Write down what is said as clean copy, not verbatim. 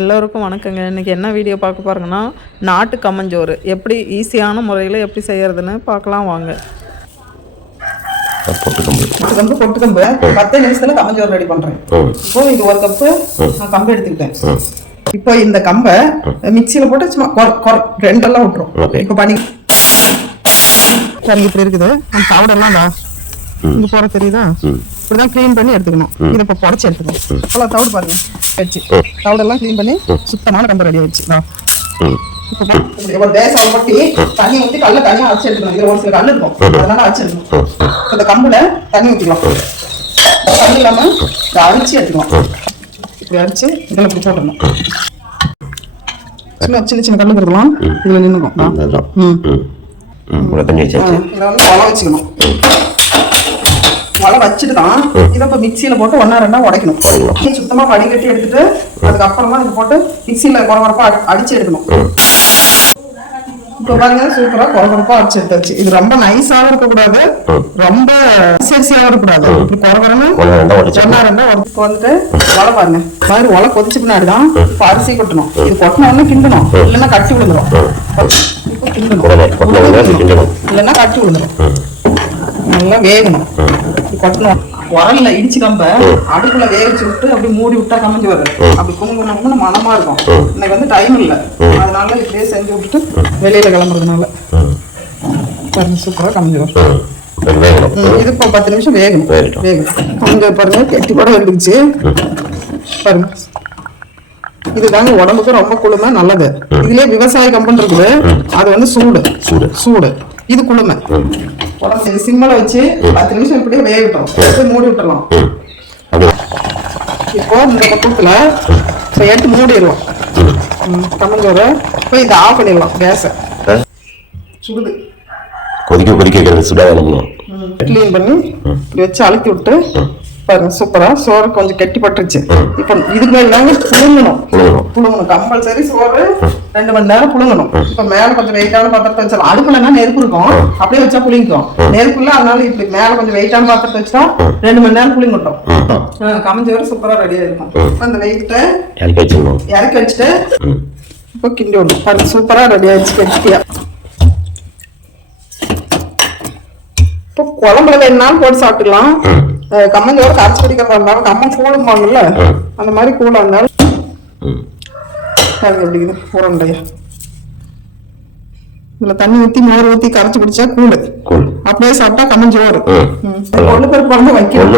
எல்லோருக்கும் வணக்கங்க. இன்றைக்கி என்ன வீடியோ பார்க்க போகிறோங்கன்னா, நாட்டு கம்மஞ்சோறு எப்படி ஈஸியான முறையில் எப்படி செய்கிறதுன்னு பார்க்கலாம் வாங்க. பொட்டுக்கம்பு 10 நிமிஷத்துல கம்மஞ்சோறு ரெடி பண்ணுறேன். இப்போ இது ஒரு கப்பு நான் கம்பு எடுத்துக்கிட்டேன். இப்போ இந்த கம்பை மிக்சியில் போட்டு சும்மா ரெண்டெல்லாம் விட்டுரும். இப்போ பண்ணி இப்படி இருக்குது. அந்த தவிடெல்லாம் இங்க போற தெரியுதா? இப்படிதான் கிளீன் பண்ணி எடுத்துக்கணும். இதை இப்போ புடச்சி எடுத்துக்கணும். அவ்வளோ தவிடு பாருங்க வச்சு தவிடெல்லாம் கிளீன் பண்ணி சுத்தமான கம்பு ரெடி ஆயிடுச்சு. ஒரு தேசம் கொட்டி தண்ணி ஊற்றி கல்ல தனியாக அரைச்சி எடுத்துக்கணும். இதுல ஒரு சில கல் இருக்கும், அதனால அரைச்சி எடுக்கணும். இந்த கம்புல தண்ணி ஊற்றிக்கலாம். கல் இல்லாம அரைச்சி எடுத்துக்கலாம். இப்படி அரைச்சி இதில் இப்படி போட்டுடணும். சின்ன சின்ன கல்லு இருக்கலாம், இதுல நின்றுக்கும். இதை வந்து உழ வச்சுக்கணும். உழ வச்சுட்டு தான் இதை இப்போ மிக்சியில போட்டு 1-2 உடைக்கணும். சுத்தமா வடிகட்டி எடுத்துட்டு அதுக்கப்புறமா இதை போட்டு மிக்சியில குறகுறப்பா அடிச்சு எடுக்கணும். இப்போ பாருங்க சூப்பரா குறகுறப்பா அடிச்சு எடுத்தாச்சு. இது ரொம்ப நைஸாவும் இருக்கக்கூடாது, ரொம்ப சேர்சியாவும் இருக்கக்கூடாது. இப்படி குறகுறன்னு 1-2 உடச்சுக்கு வந்துட்டு உழை பாருங்க. மாதிரி உழை கொதிச்சு பின்னாடிதான் இப்போ அரிசி கொட்டணும். இது கொட்டின உடனே கிண்டணும், இல்லைன்னா கட்டி விழுந்துடும். இப்போ கிண்டணும், இல்லைன்னா கட்டி விழுந்துடும். நல்லா வேகணும். கொட்டணும். உரல்ல இடிச்சு கம்ப அடுப்புல வேகச்சு விட்டு அப்படி மூடி விட்டா கமைஞ்சு வரும். அப்படி குங்குமம்னு மனமா இருக்கும். இன்னைக்கு வந்து டைம் இல்லை, அதனால இப்படியே செஞ்சு விட்டுட்டு வெளியில கிளம்புறதுனால பாருங்க சூப்பரா கமைஞ்சு வரும். இது இப்போ 10 நிமிஷம் வேகணும். கமைஞ்சு பாருங்க கெட்டி கூட வந்துச்சு பாருங்க. இதுதாங்க உடம்புக்கு ரொம்ப குளுமை நல்லது. இதுலயே விவசாய கம்பெனி இருக்குது, அது வந்து சூடு. இது குளுமை. சிம்மல வச்சு 10 நிமிஷம் இப்படியே வேகட்டும். மூடி விட்டுறலாம். இப்போ இந்த பக்கத்துல எடுத்து மூடிடுவோம் கம்மஞ்சோறு. இப்போ இதை ஆஃப் பண்ணிடலாம். கேஸை சுடுது கொதிக்க கிளீன் பண்ணி இப்படி வச்சு அழுத்தி விட்டு பாருங்க சூப்பரா சோறு கொஞ்சம் கெட்டி பட்டுருச்சு. இப்போ இதுக்கு மேலாங்க புழுங்கணும். கம்பல்சரி சோறு 2 மணி நேரம் புழுங்கணும். இப்ப மேல கொஞ்சம் வெயிட்டான பாத்திரத்தை வச்சாலும் அடுப்புலன்னா நெருப்பு இருக்கும், அப்படியே வச்சா புளிங்கும். நெருப்புல அதனால இப்படி மேல கொஞ்சம் வெயிட்டான பாத்திரத்தை வச்சா 2 மணி நேரம் புளிங்கட்டும். கம்மஞ்சோறு சூப்பரா ரெடியா இருக்கும். அந்த வெயிட்ட இறக்கி வச்சுட்டு இப்போ கிண்டி விடணும். பாருங்க சூப்பரா ரெடி ஆயிடுச்சு கெட்டியா. இப்போ குழம்புல வேணும்னாலும் போட்டு சாப்பிட்டுக்கலாம். கம்மஞ்சோறு கரைச்சி குடிக்கிறதா இருந்தாலும் கம்மன் கூழும்பாங்கல்ல, அந்த மாதிரி கூழா இருந்தாலும் எப்படிக்குது உரண்டையா. இதுல தண்ணி ஊத்தி மோர் ஊத்தி கரைச்சி குடிச்சா கூழ், அப்படியே சாப்பிட்டா கம்மஞ்சோறு. கொள்ளுப்பருப்பு குழம்பு வைக்கணும்.